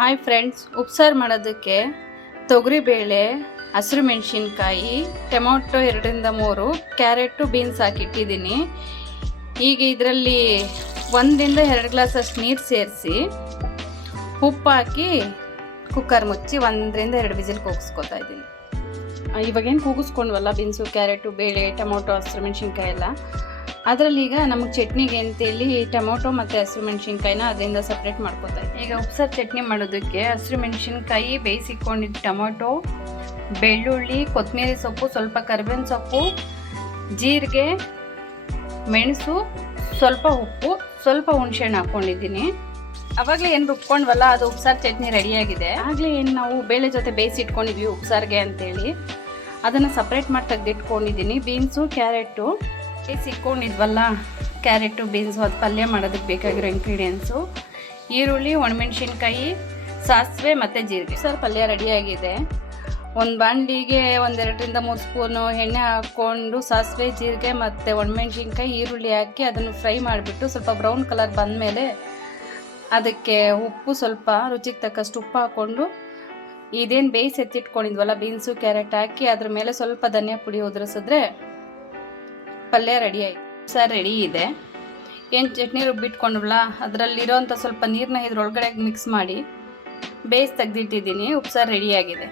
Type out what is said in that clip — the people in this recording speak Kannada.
ಹಾಯ್ ಫ್ರೆಂಡ್ಸ್, ಉಪ್ಸಾರು ಮಾಡೋದಕ್ಕೆ ತೊಗರಿಬೇಳೆ, ಹಸಿರು ಮೆಣಸಿನ್ಕಾಯಿ, ಟೊಮೊಟೊ 2ರಿಂದ 3, ಕ್ಯಾರೆಟು, ಬೀನ್ಸ್ ಹಾಕಿಟ್ಟಿದ್ದೀನಿ. ಈಗ ಇದರಲ್ಲಿ 1ರಿಂದ 2 ಗ್ಲಾಸಷ್ಟು ನೀರು ಸೇರಿಸಿ ಉಪ್ಪು ಹಾಕಿ ಕುಕ್ಕರ್ ಮುಚ್ಚಿ 1ರಿಂದ 2 ವಿಸಿಲ್ ಕೂಗಿಸ್ಕೊತಾ ಇದ್ದೀನಿ. ಇವಾಗೇನು ಕೂಗಿಸ್ಕೊಂಡ್ವಲ್ಲ ಬೀನ್ಸು, ಕ್ಯಾರೆಟು, ಬೇಳೆ, ಟೊಮೊಟೊ, ಹಸಿರು ಮೆಣಸಿನ್ಕಾಯಿ ಎಲ್ಲ, ಅದರಲ್ಲಿ ಈಗ ನಮಗೆ ಚಟ್ನಿಗೆ ಅಂತೇಳಿ ಟೊಮೊಟೊ ಮತ್ತು ಹಸಿರು ಮೆಣಸಿನ್ಕಾಯಿನ ಅದರಿಂದ ಸಪ್ರೇಟ್ ಮಾಡ್ಕೊತಾ ಇದ್ದೀನಿ. ಈಗ ಉಪ್ಸಾರು ಚಟ್ನಿ ಮಾಡೋದಕ್ಕೆ ಹಸಿರು ಮೆಣಸಿನ್ಕಾಯಿ, ಬೇಯಿಸಿಕೊಂಡಿದ್ದು ಟೊಮೊಟೊ, ಬೆಳ್ಳುಳ್ಳಿ, ಕೊತ್ತಂಬರಿ ಸೊಪ್ಪು, ಸ್ವಲ್ಪ ಕರಿಬೇವಿನ ಸೊಪ್ಪು, ಜೀರಿಗೆ, ಮೆಣಸು, ಸ್ವಲ್ಪ ಉಪ್ಪು, ಸ್ವಲ್ಪ ಹುಣಸೆಹಣ್ಣು ಹಾಕ್ಕೊಂಡಿದ್ದೀನಿ. ಅವಾಗಲೇ ಏನು ರುಬ್ಕೊಂಡ್ವಲ್ಲ ಅದು ಉಪ್ಸಾರು ಚಟ್ನಿ ರೆಡಿಯಾಗಿದೆ. ಆಗಲೇ ಏನು ನಾವು ಬೇಳೆ ಜೊತೆ ಬೇಯಿಸಿಟ್ಕೊಂಡಿದ್ವಿ ಉಪ್ಸಾರಿಗೆ ಅಂತೇಳಿ ಅದನ್ನು ಸಪ್ರೇಟ್ ಮಾಡಿ ತೆಗೆದಿಟ್ಕೊಂಡಿದ್ದೀನಿ. ಬೀನ್ಸು, ಕ್ಯಾರೆಟು ಬೇಯಿಸಿಟ್ಕೊಂಡಿದ್ವಲ್ಲ, ಕ್ಯಾರೆಟು, ಬೀನ್ಸು, ಅದು ಪಲ್ಯ ಮಾಡೋದಕ್ಕೆ ಬೇಕಾಗಿರೋ ಇಂಗ್ರೀಡಿಯೆಂಟ್ಸು: ಈರುಳ್ಳಿ, ಒಣಮೆಣ್ಸಿನ್ಕಾಯಿ, ಸಾಸಿವೆ ಮತ್ತು ಜೀರಿಗೆ. ಉಪ್ಸಾರು ಪಲ್ಯ ರೆಡಿಯಾಗಿದೆ. ಒಂದು ಬಾಣಲಿಗೆ 2ರಿಂದ 3 ಸ್ಪೂನು ಎಣ್ಣೆ ಹಾಕ್ಕೊಂಡು ಸಾಸಿವೆ, ಜೀರಿಗೆ ಮತ್ತು ಒಣಮೆಣ್ಸಿನ್ಕಾಯಿ, ಈರುಳ್ಳಿ ಹಾಕಿ ಅದನ್ನು ಫ್ರೈ ಮಾಡಿಬಿಟ್ಟು ಸ್ವಲ್ಪ ಬ್ರೌನ್ ಕಲರ್ ಬಂದಮೇಲೆ ಅದಕ್ಕೆ ಉಪ್ಪು, ಸ್ವಲ್ಪ ರುಚಿಗೆ ತಕ್ಕಷ್ಟು ಉಪ್ಪು ಹಾಕ್ಕೊಂಡು ಇದೇನು ಬೇಯಿಸಿ ಎತ್ತಿಟ್ಕೊಂಡಿದ್ವಲ್ಲ ಬೀನ್ಸು, ಕ್ಯಾರೆಟ್ ಹಾಕಿ ಅದ್ರ ಮೇಲೆ ಸ್ವಲ್ಪ ಧನಿಯಾ ಪುಡಿ ಉದುರಿಸಿದ್ರೆ ಪಲ್ಯ ರೆಡಿ ಆಯಿತು. ಉಪ್ಸಾರು ರೆಡಿ ಇದೆ. ಏನು ಚಟ್ನಿ ರುಬ್ಬಿಟ್ಕೊಂಡ್ವಲ್ಲ ಅದರಲ್ಲಿರೋಂಥ ಸ್ವಲ್ಪ ನೀರನ್ನ ಇದ್ರೊಳಗಡೆ ಮಿಕ್ಸ್ ಮಾಡಿ ಬೇಯಿಸಿ ತೆಗೆದಿಟ್ಟಿದ್ದೀನಿ. ಉಪ್ಸಾರು ರೆಡಿಯಾಗಿದೆ.